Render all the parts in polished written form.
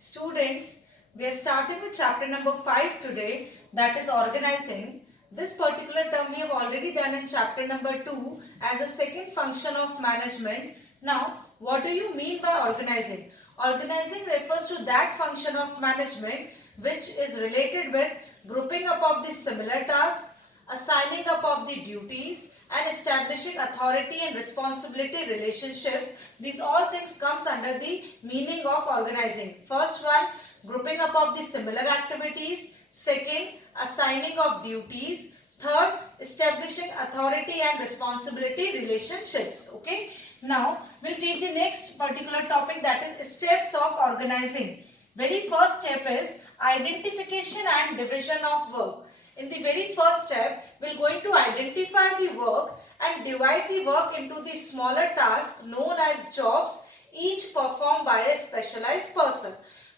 Students, we are starting with chapter number 5 today, that is organizing. This particular term we have already done in chapter number 2 as a second function of management. Now, what do you mean by organizing? Organizing refers to that function of management which is related with grouping up of the similar tasks, assigning up of the duties, and establishing authority and responsibility relationships. These all things comes under the meaning of organizing. First one, grouping up of the similar activities. Second, assigning of duties. Third, establishing authority and responsibility relationships. Okay. Now, we'll take the next particular topic, that is steps of organizing. Very first step is identification and division of work. In the very first step, we're going to identify the work and divide the work into the smaller tasks known as jobs, each performed by a specialized person.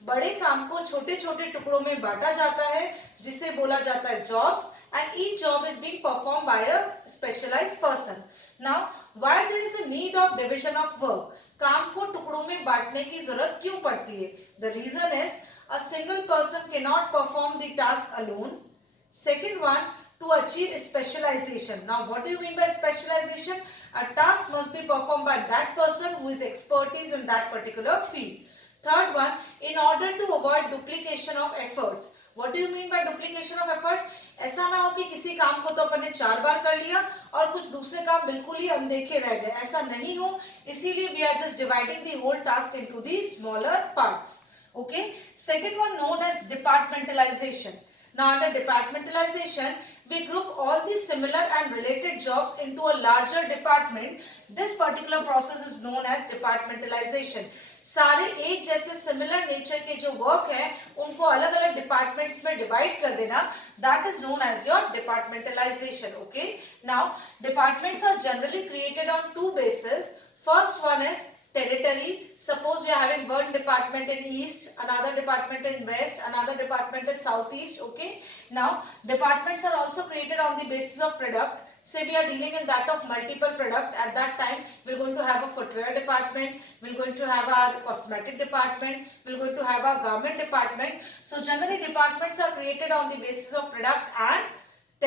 बड़े काम को छोटे छोटे टुकड़ों में बांटा जाता है जिसे बोला जाता है jobs, and each job is being performed by a specialized person. Now, why there is a need of division of work? काम को टुकड़ों में बांटने की जरूरत क्यों पड़ती है? The reason is a single person cannot perform the task alone. Second one, to achieve specialization. Now, what do you mean by specialization? A task must be performed by that person who is expertise in that particular field. Third one, in order to avoid duplication of efforts. What do you mean by duplication of efforts? ऐसा ना हो कि किसी काम को तो अपन ने 4 बार कर लिया और कुछ दूसरे काम बिल्कुल ही अनदेखे रह गए. ऐसा नहीं हो, इसीलिए we are just dividing the whole task into the smaller parts. Okay. Second one, known as departmentalization. Now, under departmentalization, we group all the similar and related jobs into a larger department. This particular process is known as departmentalization. सारे एक जैसे similar nature के जो work है उनको अलग अलग departments में डिवाइड कर देना, that is known as your departmentalisation. Okay. Now, departments are generally created on two basis. First one is territory. Suppose we are having one department in east, another department in west, another department in southeast. Okay. Now, departments are also created on the basis of product. Say we are dealing in that of multiple product. At that time, we're going to have a footwear department, we're going to have our cosmetic department, we're going to have our garment department. So generally departments are created on the basis of product and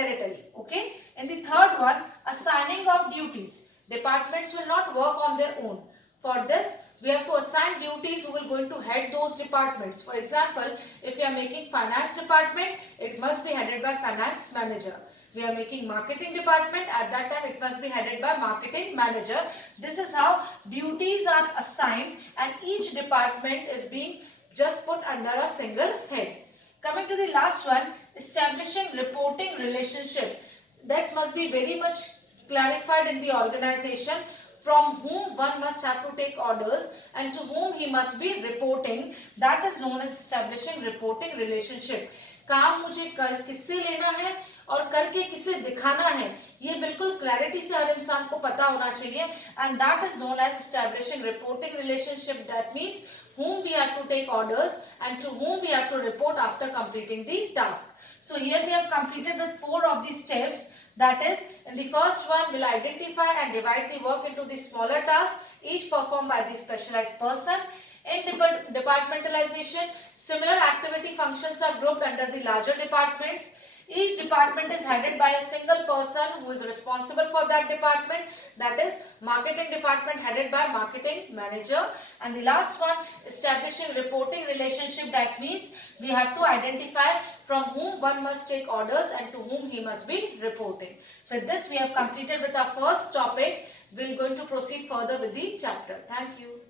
territory. Okay. And the third one, assigning of duties. Departments will not work on their own. For this, we have to assign duties who will going to head those departments. For example, if you are making finance department, it must be headed by finance manager. We are making marketing department, at that time it must be headed by marketing manager. This is how duties are assigned and each department is being just put under a single head. Coming to the last one, establishing reporting relationship. That must be very much clarified in the organization. From whom one must have to take orders and to whom he must be reporting. That is known as establishing reporting relationship. काम मुझे किससे लेना है और करके किसे दिखाना है, ये बिल्कुल क्लैरिटी से हर इंसान को पता होना चाहिए. And that is known as establishing reporting relationship. That means whom we have to take orders and to whom we have to report after completing the task. So here we have completed with 4 of these steps. That is, in the first one, we'll identify and divide the work into the smaller tasks, each performed by the specialized person. In departmentalization, similar activity functions are grouped under the larger departments. Each department is headed by a single person who is responsible for that department. That is, marketing department headed by marketing manager. And the last one, establishing reporting relationship. That means we have to identify from whom one must take orders and to whom he must be reporting. With this, we have completed with our first topic. We're going to proceed further with the chapter. Thank you.